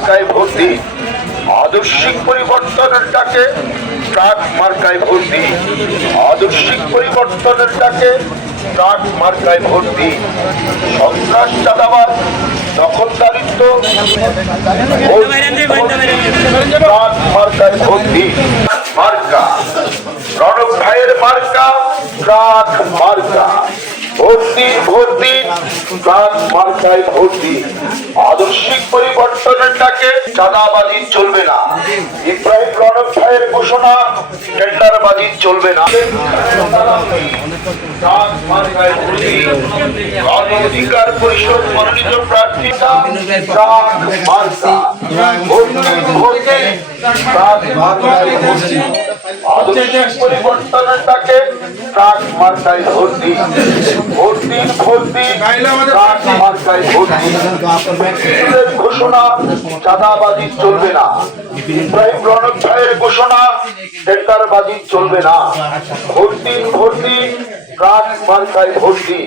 মার্কায় ভোট দিন আদর্শিক পরিবর্তনের ডাকে ট্রাক মার্কায় ভোট দিন আদর্শিক পরিবর্তনের ডাকে ট্রাক মার্কায় ভোট দিন সন্ত্রাস চাঁদাবাদ দখলদারিত্ব, ট্রাক মার্কায় ভোট দিন মার্কা, রণব ভাইয়ের মার্কা, ট্রাক মার্কা। ভোট দিন ভোট দিন ট্রাক মার্কায় ভোট আদর্শিক পরিবর্তনের ডাকে চাঁদাবাজি চলবে না। ইব্রাহিম ঘোষণা চলবে না। অধিকার পরিষদ মনোনীত ঘোষণা চাঁদাবাজি চলবে না। ইব্রাহিম ঘোষণা টেন্ডারবাজি চলবে না। ভোট দিন ভোট দিন প্রাণ মার্কায় ভোট দিন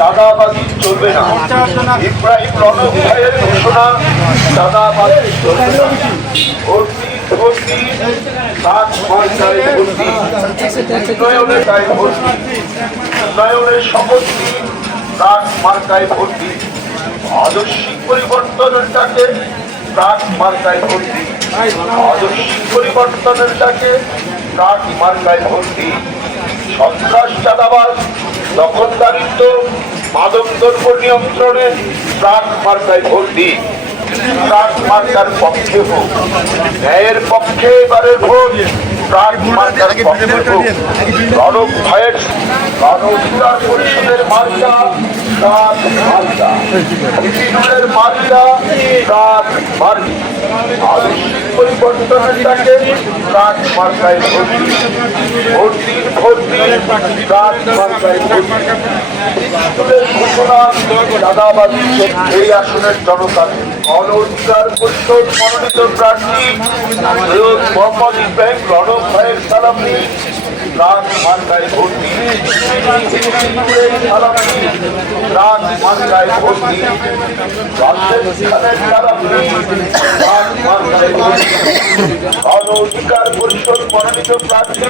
দাদাবাজি চলবে না। ইব্রাহিম রণব ভাইয়ের ঘোষণা দাদাবাজি চলবে না। ভর্তি ভর্তি সাত মার্কায় ভর্তি। উন্নয়নের ভর্তি। উন্নয়নের প্রাক মার্কায় ভর্তি। আদর্শিক পরিবর্তনের ডাকে প্রাক মার্কায় ভর্তি। আদর্শিক পরিবর্তনের ডাকে প্রাক মার্কায় ভর্তি। সন্ত্রাস চাঁদাবাজ দখলদারিত্ব মাদক দ্রব্য নিয়ন্ত্রণে প্রাক মার্কায় ভর্তি। প্রাক মার্কার পক্ষে হোক ন্যায়ের পক্ষে এবারের ভোট। প্রাক মার্কার পক্ষে হোক রণব ভাইয়ের গণ অধিকার পরিষদের মার্কা প্রাক মার্কা। মার্কা প্রাক মার্কা। আদর্শিক পরিবর্তনের কাজ মার্কায় ভর্তি। ভর্তি দিন ভোট মার্কায় ভর্তি। ঘোষণা দাদাবাদী এই আসনের জনতা। গণ অধিকার পরিষদ মনোনীত প্রার্থী মোহাম্মদ ইব্রাহিম রণব ভাইয়ের সালাম নিন রাত মার্কায় ভোট নিন রাত মার্কায় ভোট অধিকার পরিষদ মনোনীত প্রার্থী